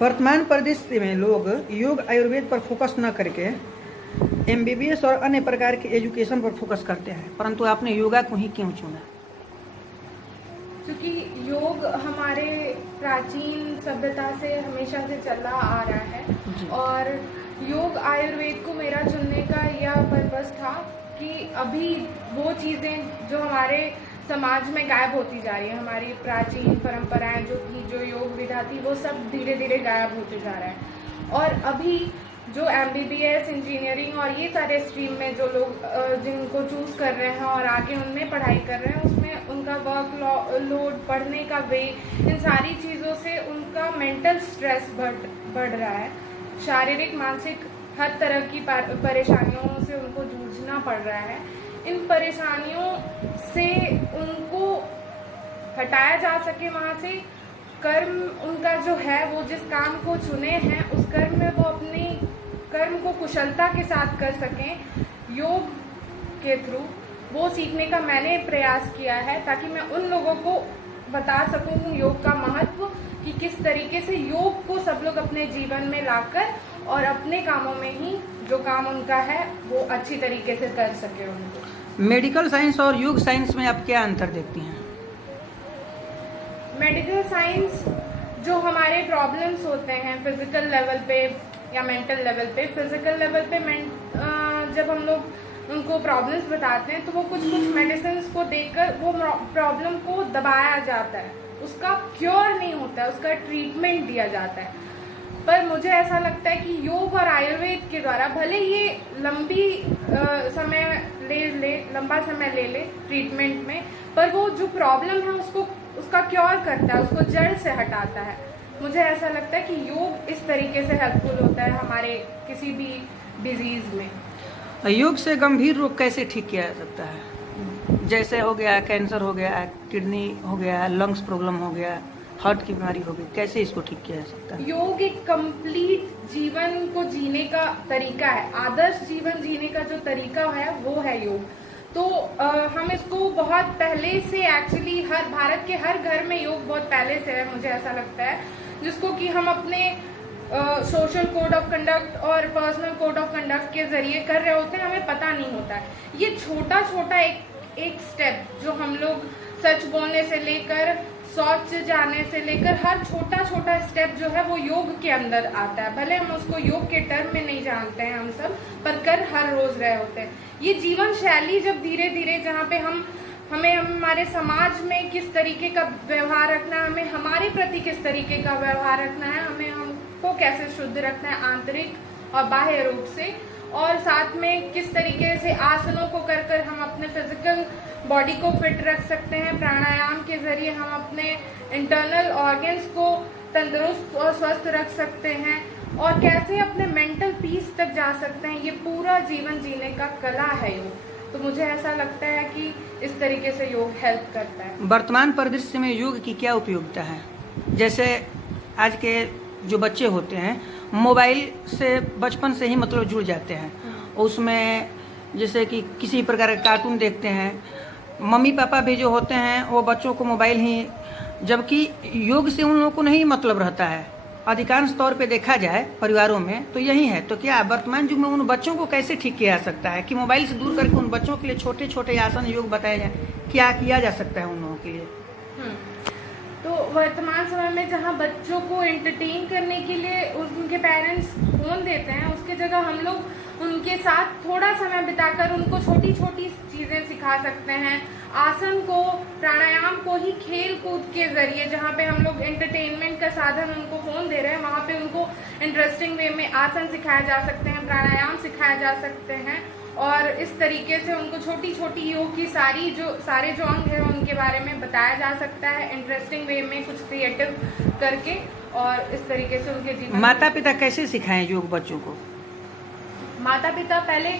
वर्तमान परिदृश्य में लोग योग आयुर्वेद पर फोकस न करके एमबीबीएस और अन्य प्रकार के एजुकेशन पर फोकस करते हैं, परंतु आपने योगा को ही क्यों चुना? क्योंकि योग हमारे प्राचीन सभ्यता से हमेशा से चला आ रहा है और योग आयुर्वेद को मेरा चुनने का यह पर्पस था कि अभी वो चीज़ें जो हमारे समाज में गायब होती जा रही है, हमारी प्राचीन परंपराएं जो योग विधा थी, वो सब धीरे धीरे गायब होते जा रहा है। और अभी जो एमबीबीएस, इंजीनियरिंग और ये सारे स्ट्रीम में जो लोग जिनको चूज़ कर रहे हैं और आगे उनमें पढ़ाई कर रहे हैं, उसमें उनका वर्क लोड, पढ़ने का वे, इन सारी चीज़ों से उनका मेंटल स्ट्रेस बढ़ रहा है। शारीरिक, मानसिक हर तरह की परेशानियों से उनको जूझना पड़ रहा है। इन परेशानियों से उनको हटाया जा सके वहाँ से, कर्म उनका जो है वो जिस काम को चुने हैं उस कर्म में वो अपनी कर्म को कुशलता के साथ कर सकें, योग के थ्रू वो सीखने का मैंने प्रयास किया है, ताकि मैं उन लोगों को बता सकूं योग का महत्व, कि किस तरीके से योग को सब लोग अपने जीवन में लाकर और अपने कामों में ही जो काम उनका है वो अच्छी तरीके से कर सके उनको। मेडिकल साइंस और योग साइंस में आप क्या अंतर देखती हैं? मेडिकल साइंस जो हमारे प्रॉब्लम्स होते हैं फिजिकल लेवल पे या मेंटल लेवल पे, फिजिकल लेवल पे जब हम लोग उनको प्रॉब्लम्स बताते हैं तो वो कुछ मेडिसिन को देकर वो प्रॉब्लम को दबाया जाता है, उसका क्योर नहीं होता है, उसका ट्रीटमेंट दिया जाता है। पर मुझे ऐसा लगता है कि योग और आयुर्वेद के द्वारा भले ये लंबा समय ले ट्रीटमेंट में, पर वो जो प्रॉब्लम है उसका क्योर करता है, उसको जड़ से हटाता है। मुझे ऐसा लगता है कि योग इस तरीके से हेल्पफुल होता है हमारे किसी भी डिजीज में। योग से गंभीर रोग कैसे ठीक किया जा सकता है? जैसे हो गया कैंसर, हो गया किडनी, हो गया लंग्स प्रॉब्लम, हो गया हार्ट की बीमारी, हो गई, कैसे इसको ठीक किया जा सकता है? योग एक कंप्लीट जीवन को जीने का तरीका है, आदर्श जीवन जीने का जो तरीका है वो है योग। तो हम इसको बहुत पहले से एक्चुअली भारत के हर घर में योग बहुत पहले से है, मुझे ऐसा लगता है, जिसको कि हम अपने सोशल कोड ऑफ कंडक्ट और पर्सनल कोड ऑफ कंडक्ट के जरिए कर रहे होते हैं, हमें पता नहीं होता है। ये छोटा छोटा एक स्टेप जो हम लोग सच बोलने से लेकर शौच जाने से लेकर हर छोटा छोटा स्टेप जो है वो योग के अंदर आता है। भले हम उसको योग के टर्म में नहीं जानते हैं हम सब, पर कर हर रोज रहे होते हैं। ये जीवन शैली जब धीरे धीरे जहाँ पे हमें हमारे समाज में किस तरीके का व्यवहार रखना है, हमें हमारे प्रति किस तरीके का व्यवहार रखना है, हमें हमको कैसे शुद्ध रखना है आंतरिक और बाह्य रूप से, और साथ में किस तरीके से आसनों को कर हम अपने फिजिकल बॉडी को फिट रख सकते हैं। प्राणायाम के जरिए हम अपने इंटरनल ऑर्गन्स को तंदुरुस्त और स्वस्थ रख सकते हैं, और कैसे अपने मेंटल पीस तक जा सकते हैं। ये पूरा जीवन जीने का कला है योग। तो मुझे ऐसा लगता है कि इस तरीके से योग हेल्प करता है। वर्तमान परिदृश्य में योग की क्या उपयोगिता है? जैसे आज के जो बच्चे होते हैं मोबाइल से बचपन से ही मतलब जुड़ जाते हैं, उसमें जैसे कि किसी प्रकार के कार्टून देखते हैं, मम्मी पापा भी जो होते हैं वो बच्चों को मोबाइल ही, जबकि योग से उन लोगों को नहीं मतलब रहता है। अधिकांश तौर पे देखा जाए परिवारों में तो यही है। तो क्या वर्तमान युग में उन बच्चों को कैसे ठीक किया जा सकता है कि मोबाइल से दूर करके उन बच्चों के लिए छोटे छोटे आसन योग बताए जाए, क्या किया जा सकता है उन लोगों के लिए? तो वर्तमान समय में जहाँ बच्चों को एंटरटेन करने के लिए उनके पेरेंट्स फोन देते हैं, उसके जगह हम लोग उनके साथ थोड़ा समय बिताकर उनको छोटी छोटी चीजें सिखा सकते हैं। आसन को, प्राणायाम को ही खेल कूद के जरिए, जहाँ पे हम लोग एंटरटेनमेंट का साधन उनको फोन दे रहे हैं, वहाँ पे उनको इंटरेस्टिंग वे में आसन सिखाया जा सकते हैं, प्राणायाम सिखाया जा सकते हैं, और इस तरीके से उनको छोटी छोटी योग की सारे जो अंग है उनके बारे में बताया जा सकता है, इंटरेस्टिंग वे में कुछ क्रिएटिव करके, और इस तरीके से उनके जीवन। माता पिता कैसे सिखाएं योग बच्चों को? माता पिता पहले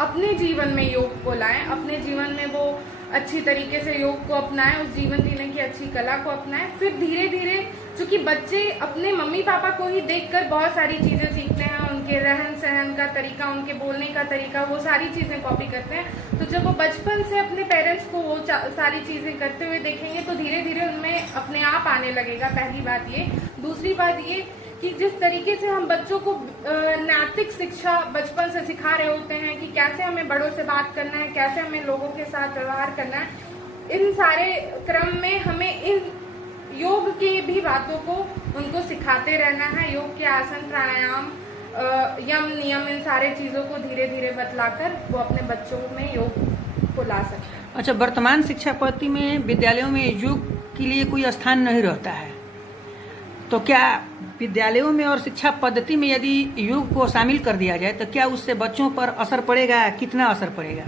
अपने जीवन में योग को लाएं, अपने जीवन में वो अच्छी तरीके से योग को अपनाएं, उस जीवन जीने की अच्छी कला को अपनाएं। फिर धीरे धीरे, चूंकि बच्चे अपने मम्मी पापा को ही देखकर बहुत सारी चीजें सीखते हैं, उनके रहन सहन का तरीका, उनके बोलने का तरीका, वो सारी चीजें कॉपी करते हैं। तो जब वो बचपन से अपने पेरेंट्स को वो सारी चीजें करते हुए देखेंगे तो धीरे धीरे उनमें अपने आप आने लगेगा। पहली बात ये। दूसरी बात ये कि जिस तरीके से हम बच्चों को नैतिक शिक्षा बचपन से सिखा रहे होते हैं कि कैसे हमें बड़ों से बात करना है, कैसे हमें लोगों के साथ व्यवहार करना है, इन सारे क्रम में हमें इन योग की भी बातों को उनको सिखाते रहना है। योग के आसन, प्राणायाम, यम, नियम, इन सारे चीज़ों को धीरे धीरे बतलाकर वो अपने बच्चों में योग को ला सकते हैं। अच्छा, वर्तमान शिक्षा पद्धति में विद्यालयों में योग के लिए कोई स्थान नहीं रहता है, तो क्या विद्यालयों में और शिक्षा पद्धति में यदि योग को शामिल कर दिया जाए तो क्या उससे बच्चों पर असर पड़ेगा? कितना असर पड़ेगा?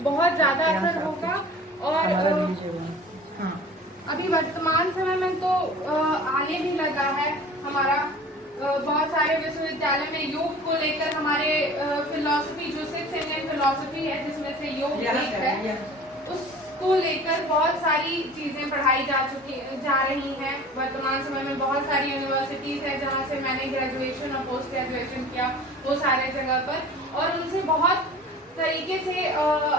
बहुत ज्यादा असर होगा। और हाँ, अभी वर्तमान समय में तो आने भी लगा है हमारा बहुत सारे विश्वविद्यालय में योग को लेकर हमारे फिलॉसफी, जो 6 इंडियन फिलॉसफी है जिसमें से योग एक है, उसको लेकर बहुत सारी चीजें पढ़ाई जा रही हैं। वर्तमान समय में बहुत सारी यूनिवर्सिटीज है जहाँ से मैंने ग्रेजुएशन और पोस्ट ग्रेजुएशन किया, वो सारे जगह पर, और उनसे बहुत तरीके से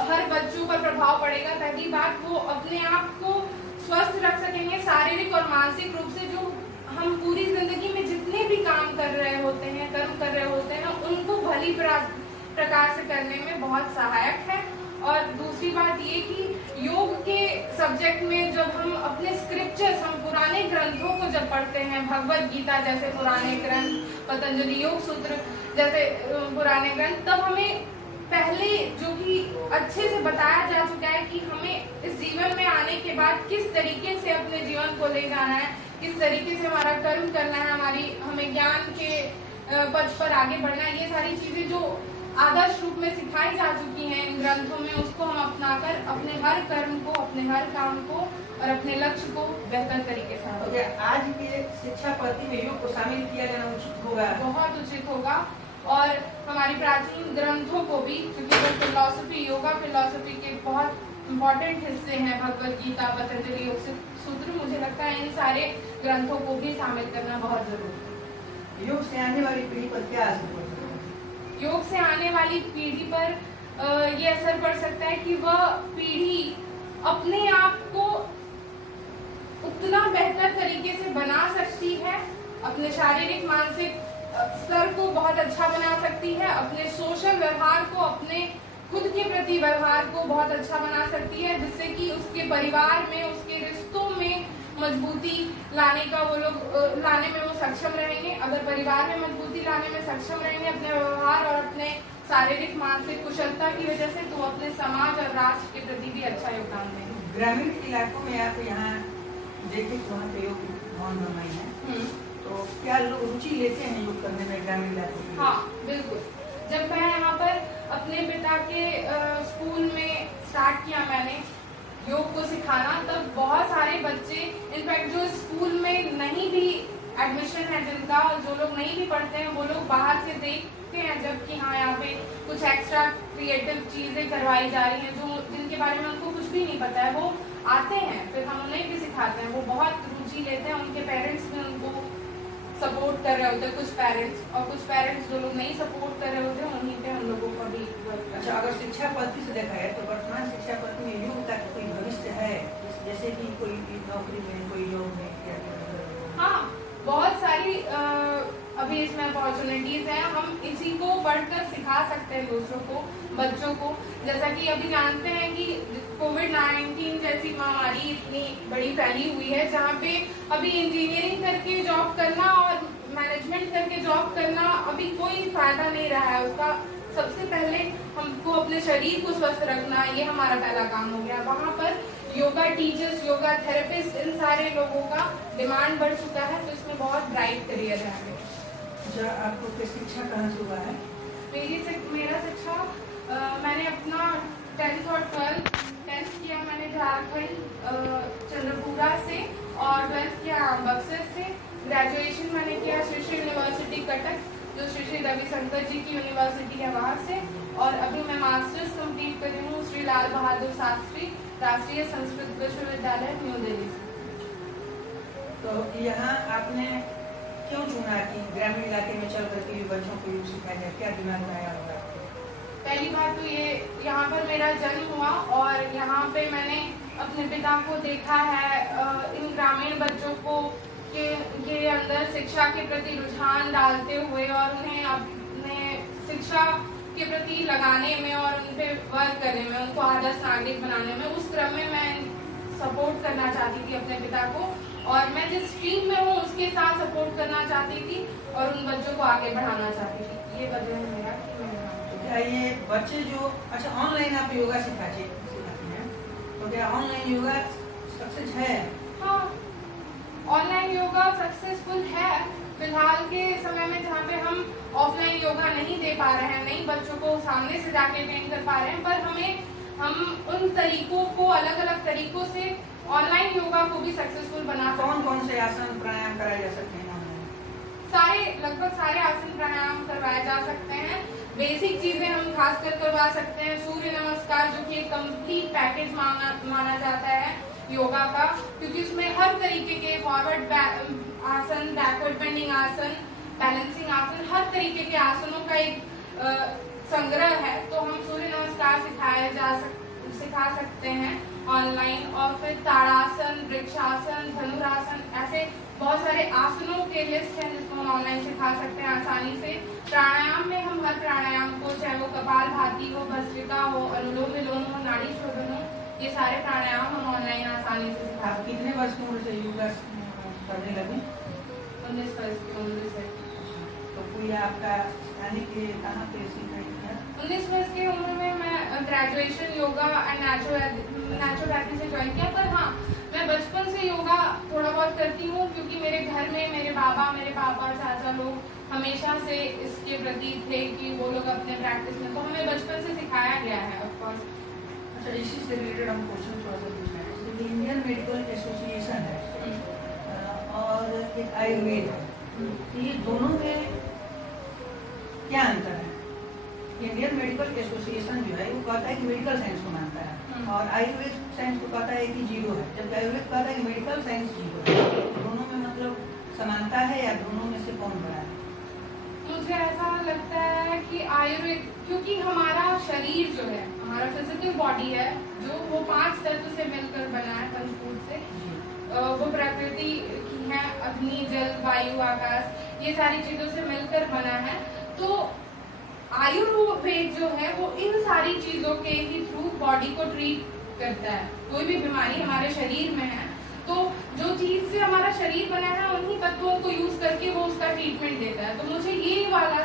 हर बच्चों पर प्रभाव पड़ेगा। पहली बात, वो अपने आप को स्वस्थ रख सकेंगे शारीरिक और मानसिक रूप से। जो हम पूरी जिंदगी में जितने भी काम कर रहे होते हैं, कर्म कर रहे होते हैं, उनको भली प्रकार से करने में बहुत सहायक है। और दूसरी बात ये कि योग के सब्जेक्ट में जब हम अपने स्क्रिप्चर्स, हम पुराने ग्रंथों को जब पढ़ते हैं, भगवत गीता जैसे पुराने ग्रंथ, पतंजलि योग सूत्र जैसे पुराने ग्रंथ, तब हमें पहले जो कि अच्छे से बताया जा चुका है कि हमें इस जीवन में आने के बाद किस तरीके से अपने जीवन को ले जाना है, किस तरीके से हमारा कर्म करना है, हमें ज्ञान के पथ पर आगे बढ़ना है। ये सारी चीजें जो आदर्श रूप में सिखाई जा चुकी हैं इन ग्रंथों में, उसको हम अपनाकर अपने हर कर्म को, अपने हर काम को और अपने लक्ष्य को बेहतर तरीके से आज के शिक्षा पद्धति में योग को शामिल किया जाना उचित होगा, बहुत उचित होगा। और हमारी प्राचीन ग्रंथों को भी, क्योंकि वो फिलॉसफी, योगा फिलॉसफी के बहुत इम्पोर्टेंट हिस्से हैं, भगवत गीता, पतंजलि योग सूत्र, मुझे लगता है इन सारे ग्रंथों को भी शामिल करना बहुत जरूरी है। योग से आने वाली पीढ़ी पर क्या असर पड़ सकता है? योग से आने वाली पीढ़ी पर ये असर पड़ सकता है कि वह पीढ़ी अपने आप को उतना बेहतर तरीके से बना सकती है, अपने शारीरिक मानसिक स्तर को बहुत अच्छा बना सकती है, अपने सोशल व्यवहार को, अपने खुद के प्रति व्यवहार को बहुत अच्छा बना सकती है, जिससे कि उसके परिवार में, उसके रिश्तों में मजबूती लाने में वो सक्षम रहेंगे। अगर परिवार में मजबूती लाने में सक्षम रहेंगे अपने व्यवहार और अपने शारीरिक मानसिक कुशलता की वजह से, तो अपने समाज और राष्ट्र के प्रति भी अच्छा योगदान देंगे। ग्रामीण इलाकों में आप यहाँ देखें तो वहाँ पे योग भवन बनाई है, तो क्या लोग रुचि लेते हैं योग करने में ग्रामीण इलाकों में? हाँ, बिल्कुल। जब मैं यहाँ पर अपने पिता के स्कूल में स्टार्ट किया मैंने योग को सिखाना, तब बहुत सारे बच्चे, इनफैक्ट जो स्कूल में नहीं भी एडमिशन है जिनका, जो लोग नहीं भी पढ़ते हैं, वो लोग बाहर से देखते हैं जबकि हाँ यहाँ पे कुछ एक्स्ट्रा क्रिएटिव चीजें करवाई जा रही हैं, जिनके बारे में उनको कुछ भी नहीं पता है, वो आते हैं, फिर हम उन्हें भी सिखाते हैं, वो बहुत रुचि लेते हैं। उनके पेरेंट्स भी उनको सपोर्ट कर रहे होते हैं, कुछ पेरेंट्स जो लोग नहीं सपोर्ट कर रहे होते हैं, उन्हीं पे हम लोगों को भी। अच्छा, अगर शिक्षा पद्धति से देखा है तो वर्तमान शिक्षा पद्धति में योग का कोई भविष्य है, जैसे कि कोई नौकरी में, कोई योग में? हाँ, बहुत सारी अभी इसमें अपॉर्चुनिटीज हैं। हम इसी को पढ़कर सिखा सकते हैं दूसरों को, बच्चों को। जैसा कि अभी जानते हैं कि कोविड-19 जैसी महामारी इतनी बड़ी फैली हुई है, जहाँ पे अभी इंजीनियरिंग करके जॉब करना और मैनेजमेंट करके जॉब करना अभी कोई फायदा नहीं रहा है उसका। सबसे पहले हमको अपने शरीर को स्वस्थ रखना, ये हमारा पहला काम हो गया। वहाँ पर योगा टीचर्स, योगा थेरेपिस्ट, इन सारे लोगों का डिमांड बढ़ चुका है, तो इसमें बहुत ब्राइट करियर है आगे। अच्छा, आपको शिक्षा कहाँ से हुआ है? मेरा शिक्षा मैंने अपना 10th और 12th किया मैंने झारखंड चंद्रपुरा से, और 12th किया बक्सर से। ग्रेजुएशन मैंने किया श्री श्री यूनिवर्सिटी कटक, जो श्री श्री रविशंकर जी की यूनिवर्सिटी है, वहाँ से। और अभी मैं मास्टर्स कंप्लीट कर रही हूँ श्री लाल बहादुर शास्त्री राष्ट्रीय संस्कृत विश्वविद्यालय, न्यू दिल्ली से। तो यहाँ आपने क्यों चुना कि ग्रामीण इलाके में चल करके बच्चों को योग सिखाया जाए? क्या दिमाग में आया होगा? पहली बात तो ये, यहाँ पर मेरा जन्म हुआ और यहाँ पे मैंने अपने पिता को देखा है इन ग्रामीण बच्चों को के अंदर शिक्षा के प्रति रुझान डालते हुए और उन्हें अपने शिक्षा के प्रति लगाने में और उन पे वर्क करने में, उनको आदर्श नागरिक बनाने में, उस क्रम में मैं सपोर्ट करना चाहती थी अपने पिता को, और मैं जिस स्ट्रीम में हूँ उसके साथ सपोर्ट करना चाहती थी और उन बच्चों को आगे बढ़ाना चाहती थी। ये वजह है मेरा कि मैं क्या ये बच्चे जो अच्छा ऑनलाइन आप योगा सिखाते हैं, तो क्या ऑनलाइन योगा सक्सेस है? हाँ, ऑनलाइन योगा सक्सेसफुल है फिलहाल के समय में, जहाँ पे हम ऑफलाइन योगा नहीं दे पा रहे हैं, नहीं बच्चों को सामने से जाके ट्रेन कर पा रहे हैं, पर हम उन तरीकों को, अलग अलग तरीकों से ऑनलाइन योगा को भी सक्सेसफुल बना सकते हैं। कौन कौन से आसन प्राणायाम कराए जा सकते हैं? लगभग सारे आसन प्राणायाम करवाए जा सकते हैं। बेसिक चीजें हम खासकर करवा सकते हैं। सूर्य नमस्कार जो कि एक कंप्लीट पैकेज माना जाता है योगा का, क्योंकि उसमें हर तरीके के फॉरवर्ड आसन, बैकवर्ड बेंडिंग आसन, बैलेंसिंग आसन, हर तरीके के आसनों का एक संग्रह है। तो हम सूर्य नमस्कार सिखा सकते हैं ऑनलाइन, और फिर ताड़ासन, वृक्षासन, धनुरासन, ऐसे बहुत सारे आसनों के लिस्ट हैं जिसको हम ऑनलाइन सिखा सकते हैं आसानी से। प्राणायाम में हम हर प्राणायाम को, चाहे वो कपालभाति हो, भस्त्रिका हो, अनुलोम विलोम हो, नाड़ी शोधन हो, ये सारे प्राणायाम हम ऑनलाइन आसानी से सिखा सकते हैं। कितने वर्ष की उम्र से योगा करने लगे? 19 वर्ष की उम्र से। तो कोई आपका सिखाने के कहाँ पे सीख रही है? 19 वर्ष की उम्र में मैं ग्रेजुएशन योगा एंड नेचुरोपैथी से ज्वाइन किया, पर हाँ, मैं बचपन से योगा थोड़ा बहुत करती हूँ, क्योंकि मेरे घर में मेरे पापा, चाचा लोग हमेशा से इसके प्रति थे कि वो लोग अपने प्रैक्टिस में, तो हमें बचपन से सिखाया गया है ऑफ कोर्स। अच्छा, इसी से रिलेटेड हम क्वेश्चन थोड़ा सा पूछना है। जैसे इंडियन मेडिकल एसोसिएशन है और एक आयुर्वेद है, तो ये दोनों में क्या अंतर है? इंडियन मेडिकल एसोसिएशन जो है वो कहता है कि मेडिकल साइंस को मानता है और आयुर्वेद साइंस को कहता है कि जीरो है, जबकि आयुर्वेद कहता है कि मेडिकल साइंस जीरो है। दोनों में मतलब समानता है या दोनों में से कौन बड़ा है? मुझे ऐसा लगता है कि आयुर्वेद, क्योंकि हमारा शरीर जो है, हमारा फिजिकल बॉडी है जो वो 5 तत्व से मिलकर बना है, पंचभूत से, वो प्रकृति की है, अग्नि, जल, वायु, आकाश, ये सारी चीजों से मिलकर बना है। तो आयुर्वेद जो है वो इन सारी चीजों के ही थ्रू बॉडी को ट्रीट करता है। कोई भी बीमारी हमारे शरीर में है तो जो चीज से हमारा शरीर बना है उन्हीं तत्वों को यूज करके वो उसका ट्रीटमेंट देता है। तो मुझे ये वाला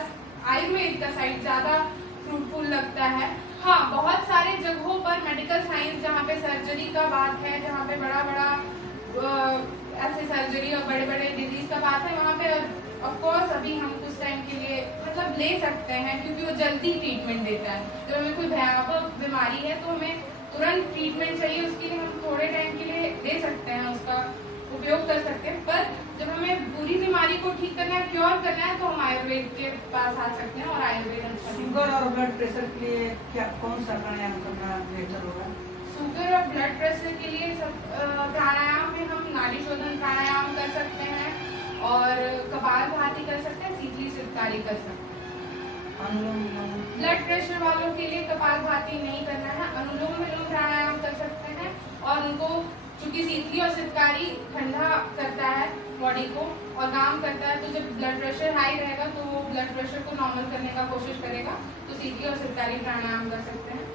आयुर्वेद का साइड ज्यादा फ्रूटफुल लगता है। हाँ, बहुत सारे जगहों पर मेडिकल साइंस जहाँ पे सर्जरी का बात है, जहाँ पे बड़ा ऐसे सर्जरी और बड़े बड़े डिजीज का बात है, वहाँ पे ऑफ कोर्स अभी हम कुछ टाइम के लिए मतलब ले सकते हैं, क्योंकि वो जल्दी ट्रीटमेंट देता है। जब हमें कोई भयावह बीमारी है तो हमें तुरंत ट्रीटमेंट चाहिए, उसके लिए हम थोड़े टाइम के लिए ले सकते हैं, उसका उपयोग कर सकते हैं। पर जब हमें पूरी बीमारी को ठीक करना है, क्योर करना है, तो हम आयुर्वेद के पास आ सकते हैं और आयुर्वेद अच्छा है। शुगर और ब्लड प्रेशर के लिए क्या कौन सा प्राणायाम करना बेहतर होगा? शुगर और ब्लड प्रेशर के लिए प्राणायाम में हम नाड़ी शोधन प्राणायाम कर सकते हैं और कपालभाति कर सकते हैं, शीतली सिरकारी कर सकते हैं। अनुलोम विलोम? ब्लड प्रेशर वालों के लिए कपालभाति नहीं करना है, अनुलोम विलोम प्राणायाम कर सकते हैं। और उनको चूंकि शीतली और सिरकारी ठंडा करता है बॉडी को और काम करता है, तो जब ब्लड प्रेशर हाई रहेगा तो वो ब्लड प्रेशर को नॉर्मल करने का कोशिश करेगा, तो शीतली और सिरकारी प्राणायाम कर सकते हैं।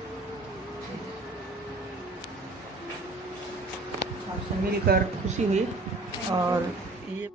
आपसे मिलकर खुशी हुई और ये